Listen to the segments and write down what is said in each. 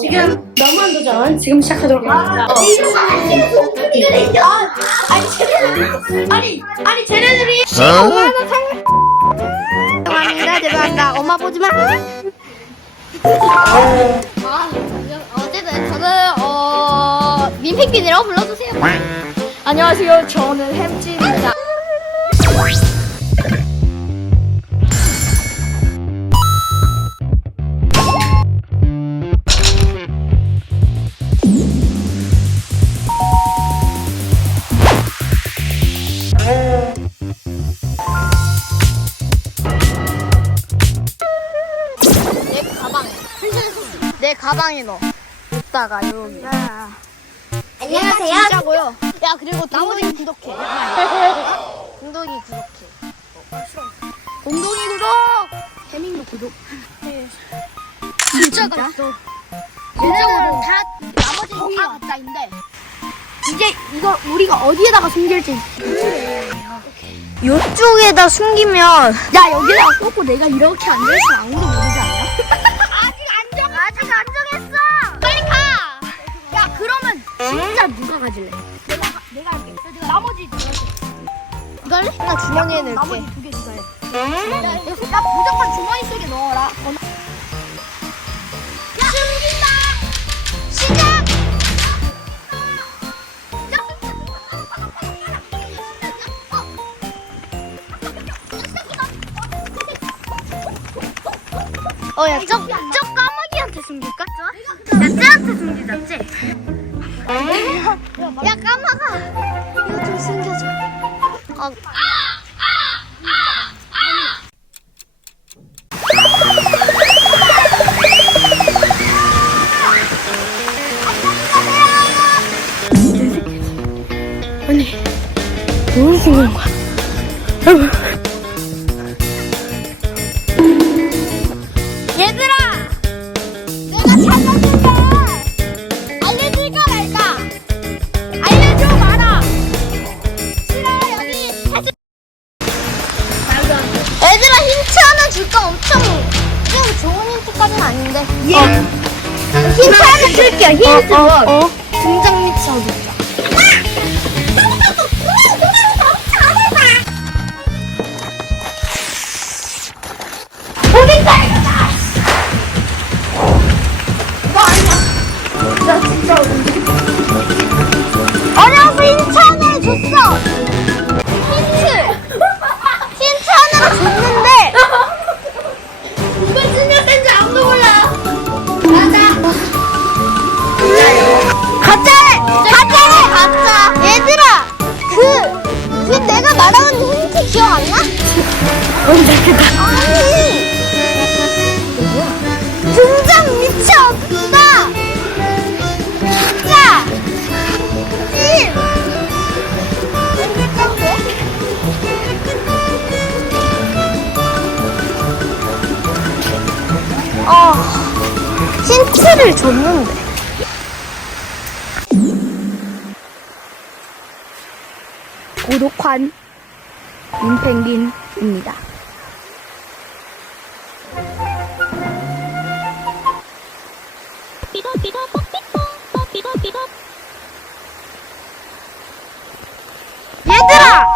지금 너무한 도전 지금 시작하도록 하겠습니다. 어. 아, 아니 쟤네들이 아니 아니 쟤네들이 그래 죄송합니다. 엄마 보지 마. 아, 어쨌든 저는 어 민폐균이라고 불러주세요. 안녕하세요. 저는 햄찌입니다. 가방에 넣어. 이따가 여기. 안녕하세요. 진짜고요. 야 그리고 동동이 구독해. 동동이 구독해. 동동이 구독. 해밍도 구독. 진짜가 있어. 진짜로 다 나머지는 다 가짜인데. 이제 이거 우리가 어디에다가 숨길지. 이쪽에다 숨기면 야 여기다가 꽂고 내가 이렇게 앉아있으면 아무도 모르지 않냐? 가 가질래? 내가 가- 내가 할게 내가 나머지 누가 할래? 나 주머니에 넣을게 나머지 두개 누가 해? 야, 나 무조건 주머니 속에 넣어라 어, 시작 어, 야, 저, 저 까마귀한테 숨길까? 야, 쟤한테 숨기자, 쟤. 야, 까마가. 이거 좀 숨겨줘. 어. 뭘 숨긴 거야? 줄까? 엄청, 좀 좋은 힌트까지는 아닌데. 예. 힌트 하나 줄게요, 힌트. 어, 어. 등장 밑이 어딨죠? 어 고독한 민펭귄입니다. 얘들아!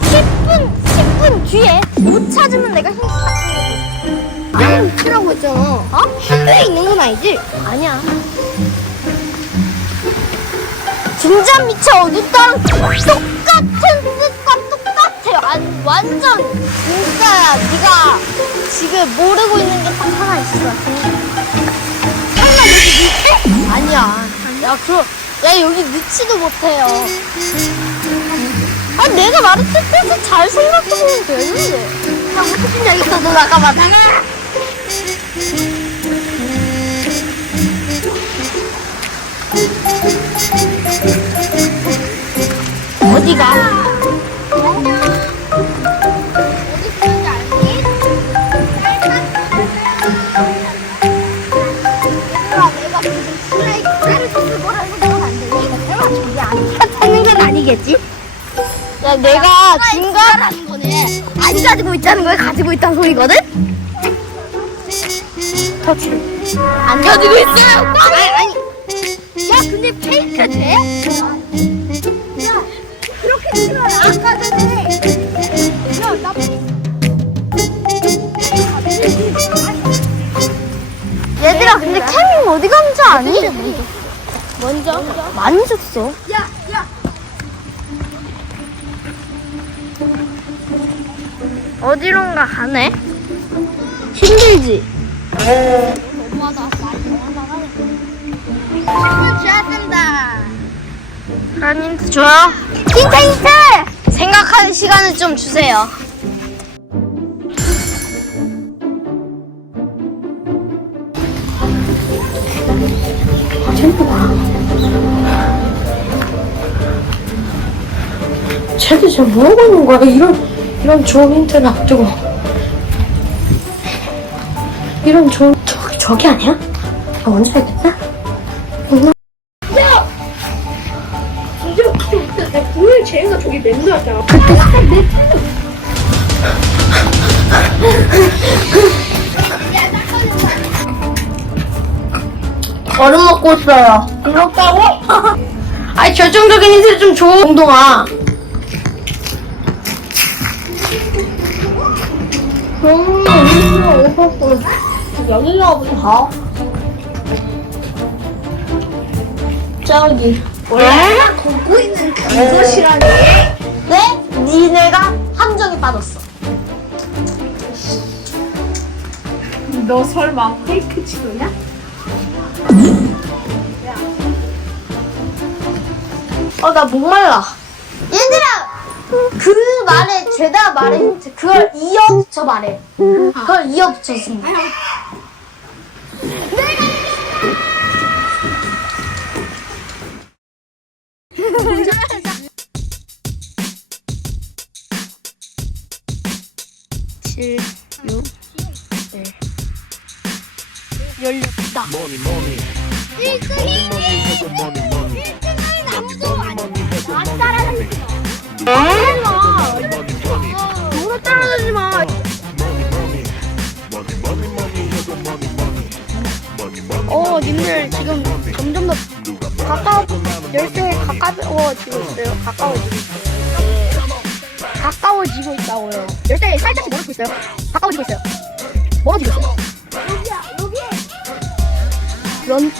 10분, 10분 뒤에 못 찾으면 내가 힌트 딱 거야. 힌트라고 했잖아. 어? 힌트에 있는 건 아니지? 아니야. 진짜 미쳐 어둡다랑 똑 같은 뜻과 똑같아요. 안, 완전 진짜야. 네가 지금 모르고 있는 게 딱 하나 있어. 설마 여기 밑에? 아니야. 야, 그럼 야 여기 넣지도 못해요. 아 내가 말했을 때도 잘 생각해보면 되는데. 야 무슨 얘기 있어? 너 나가봐. 찾는 건 아니겠지? 야 내가 중간 하는 거네 안 가지고 있다는 걸 가지고 있다는 소리거든? 터치 안 켜지고 있어요. 아니 아니. 야 근데 페이크 돼? 아니? 먼저 많이 줬어. 야 야. 어디론가 가네? 힘들지? 너무하다. 많이 좋았습니다. 한 힌트 줘요? 힌트 힌트! 생각하는 시간을 좀 주세요. 아, 재밌구나. 쟤들 지금 뭐 하고 있는 거야? 이런, 이런 좋은 힌트를 앞두고. 이런 좋은, 저기, 저기 아니야? 나 먼저 해야겠다? 야! 진짜 쟤가 저기 맴돌았잖아. 얼음 먹고 있어요. 그렇다고? 아니 결정적인 힌트를 좀 줘, 동동아. 음, 여기가 어디가? 저기. 내가 걷고 있는 그것이라니. 네? 니네가 함정에 빠졌어. 너 설마 페이크 치료냐? 어, 나 목말라. 얘들아, 그 말에 죄다 말에 힌트. 그걸 이어붙여 말해. 그걸 이어붙였습니다. 칠, 육, 일. 열렸다. 마. Money, money, 어, 님들 지금 점점 더 가까워, 열쇠에 가까워지고 있어요. 가까워지고 있어요. 가까워지고 있다고요. 열쇠 살짝씩 멀어지고 있어요. 가까워지고 있어요. 멀어지고 있어요. 런,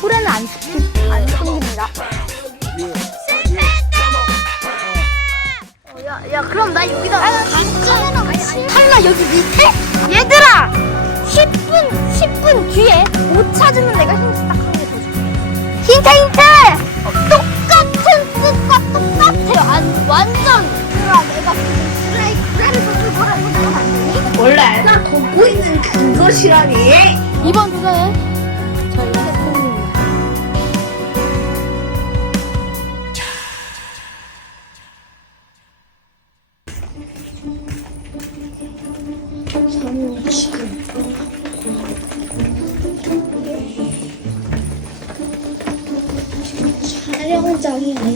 소리는 안, 숨- 안 숨깁니다. 어, 야, 야, 그럼 나 여기다. 탈라 여기 밑에? 얘들아! 10분, 10분 뒤에 못 찾으면 내가 힌트 딱한개더 줄게. 힌트, 힌트! 똑같은 뜻과 똑같아요. 안, 완전. 그라, 내가 그라를 줬을 거라고 생각 안 되니? 원래 나 걷고 있는 그것이라니. 이번 주제에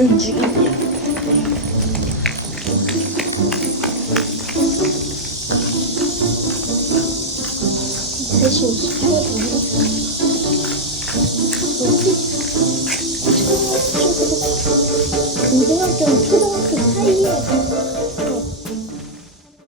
촬영장에 있는 중이에요. 대신 50분 고등학교는